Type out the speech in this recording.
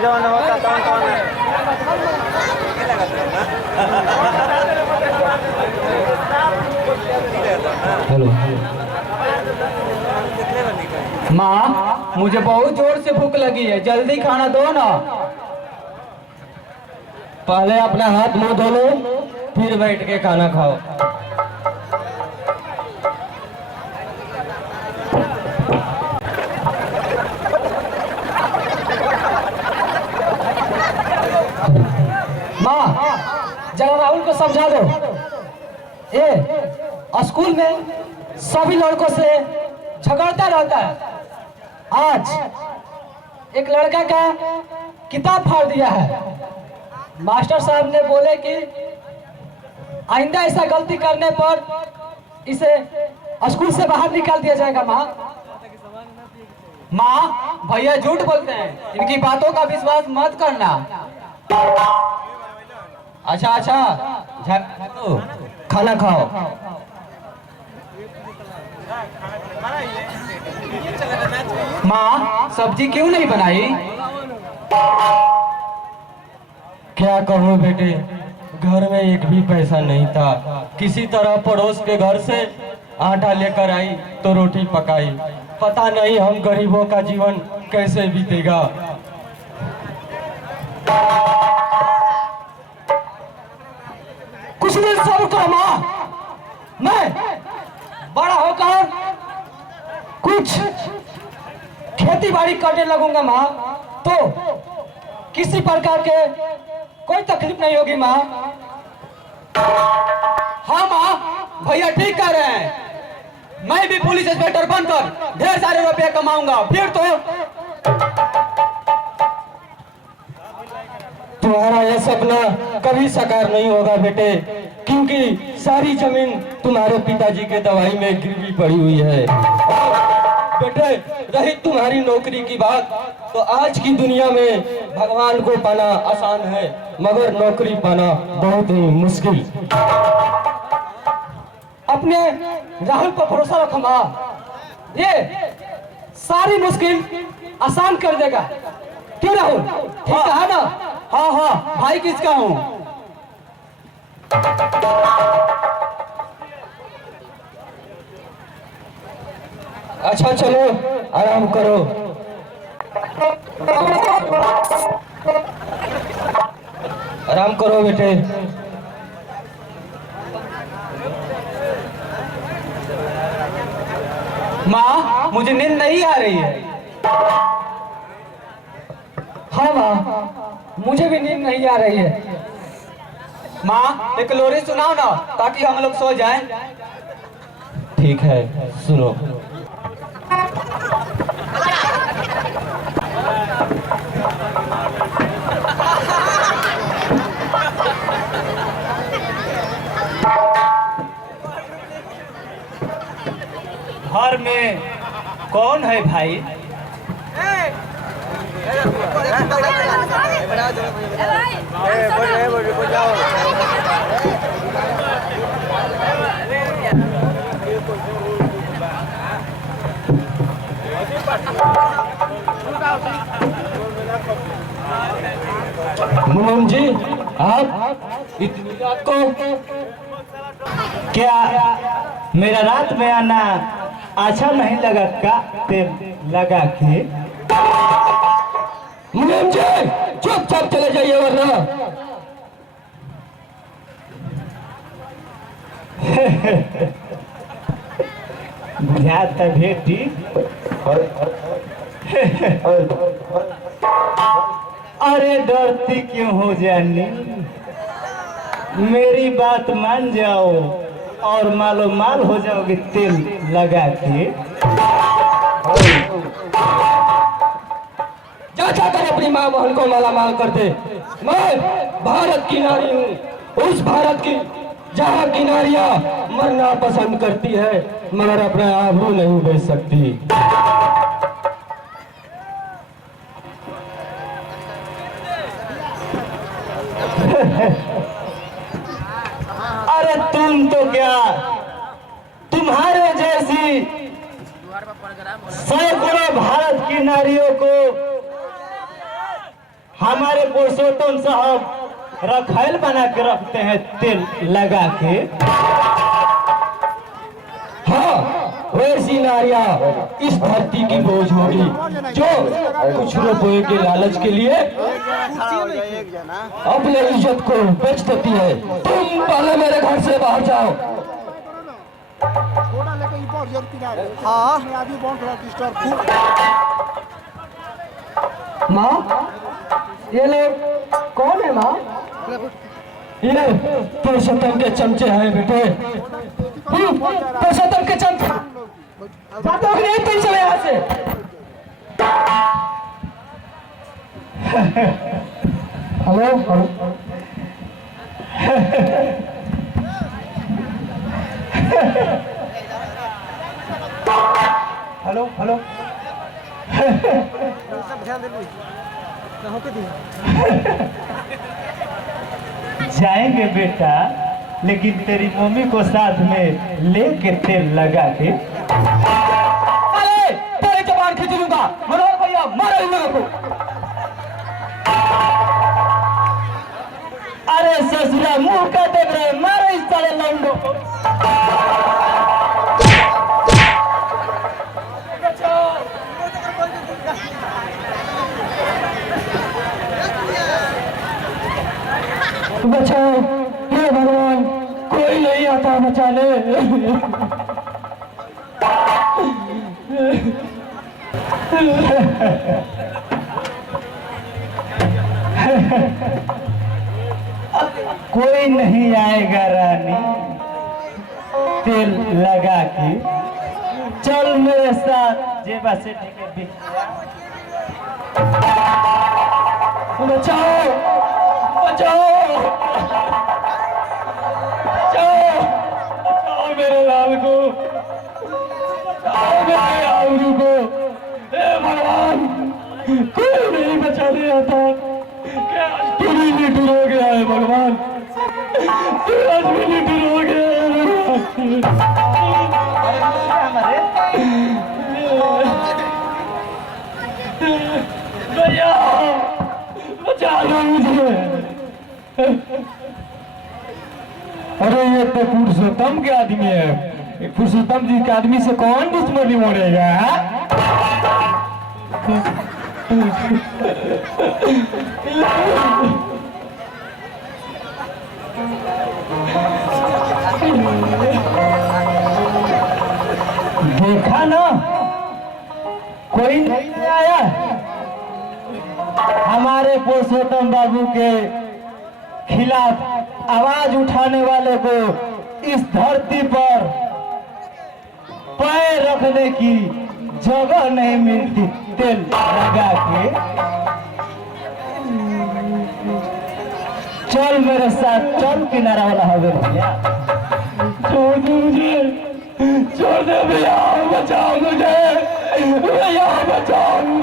जवन होता तवन तवन हेलो माँ, मुझे बहुत जोर से भूख लगी है, जल्दी खाना दो ना। पहले अपना हाथ मुंह धो लो, फिर बैठ के खाना खाओ। माँ, जरा राहुल को समझा दो। स्कूल में सभी लड़कों से झगड़ता रहता है। आज एक लड़का का किताब फाड़ दिया है। मास्टर साहब ने बोले कि आइंदा ऐसा गलती करने पर इसे स्कूल से बाहर निकाल दिया जाएगा। माँ, भैया झूठ बोलते हैं, इनकी बातों का विश्वास मत करना। अच्छा, खाना खाओ। माँ, सब्जी क्यों नहीं बनाई? क्या कहूँ बेटे, घर में एक भी पैसा नहीं था। किसी तरह पड़ोस के घर से आटा लेकर आई तो रोटी पकाई। पता नहीं हम गरीबों का जीवन कैसे बीतेगा। कुछ दिन सब्र करो माँ, मैं बड़ा होकर कुछ खेती बाड़ी करने लगूंगा माँ, तो किसी प्रकार के कोई तकलीफ नहीं होगी माँ। हाँ माँ, भैया ठीक कह रहे हैं। मैं भी पुलिस इंस्पेक्टर बनकर ढेर सारे रुपए कमाऊंगा, फिर तो तुम्हारा यह सपना कभी साकार नहीं होगा बेटे, क्योंकि सारी जमीन तुम्हारे पिताजी के दवाई में गिरवी पड़ी हुई है। बेटे, रही तुम्हारी नौकरी की बात, तो आज की दुनिया में भगवान को पाना आसान है, मगर नौकरी पाना बहुत ही मुश्किल। अपने राहुल पर भरोसा रखो माँ, ये सारी मुश्किल आसान कर देगा। क्यों राहुल, ठीक है ना? हाँ, भाई किसका हूँ? अच्छा चलो, आराम करो। आराम करो बेटे। माँ, मुझे नींद नहीं आ रही है। हाँ माँ, मुझे भी नींद नहीं आ रही है। माँ, एक लोरी सुनाओ ना, ताकि हम लोग सो जाएं। ठीक है, सुनो। घर में कौन है भाई? मुनीम जी, आप इतनी रात को? क्या मेरा रात में आना अच्छा नहीं लगा का? लगा के मुनीम जी, चुपचाप चले जाइए वरना। बुझाता बेटी। अरे डरती क्यों हो जानी? मेरी बात मान जाओ और मालो माल हो जाओगे तेल लगा के। जाकर अपनी माँ बहन को माला माल कर दे। मैं भारत की नारी हूँ, उस भारत की जहाँ की नारियाँ मरना पसंद करती है, मगर अपने आबरू नहीं बेच सकती। अरे तुम तो क्या, तुम्हारे जैसी सैकड़ों भारत की नारियों को हमारे पुरुषोत्तम साहब रखायल बना के रखते हैं तेल लगा के। हाँ, वैसी नारियां इस धरती की बोझ होगी जो कुछ रुपए के लालच के लिए अपने इज्जत को बेच देती है। तुम पहले मेरे घर से बाहर जाओ। हाँ माँ, ये लोग कौन है माँ? ये पुरुषोत्तम के चमचे हैं बेटे। पुरुषोत्तम के चमचे जाते हो कि नहीं? तुम चले यहाँ से। हेलो हेलो हेलो जाएंगे बेटा, लेकिन तेरी मम्मी को साथ में लेके तेल लगा के। अरे तेरी जबान खींच लूंगा। मनोहर भैया मारो इन लोगों को। अरे ससुरा मुंह का देख रहे, मारो इस साले लौंडो को। बचाओ, हे भगवान, कोई नहीं आता बचाने। कोई नहीं आएगा रानी तेल लगा के। चल मेरे साथ जेबा से बचाओ, बचाओ, बचाओ, बचाओ मेरे लाल को, बचाओ मेरे आउरू को। हे भगवान, कोई नहीं बचाने आता। क्या आज तू भी निठुर हो गया है भगवान? तू आज भी निठुर हो गया है भैया, बचा लो मुझे। अरे ये तो पुरुषोत्तम के आदमी है। पुरुषोत्तम जी के आदमी से कौन दुश्मनी मोड़ेगा? देखा ना, कोई नहीं आया। हमारे पुरुषोत्तम बाबू के खिलाफ आवाज उठाने वाले को इस धरती पर पैर रखने की जगह नहीं मिलती तेल लगा के। चल मेरे साथ, चल किनारा वाला हवे भैया। छोड़ दो मुझे, छोड़ दे भैया, बचाओ मुझे, भैया बचाओ।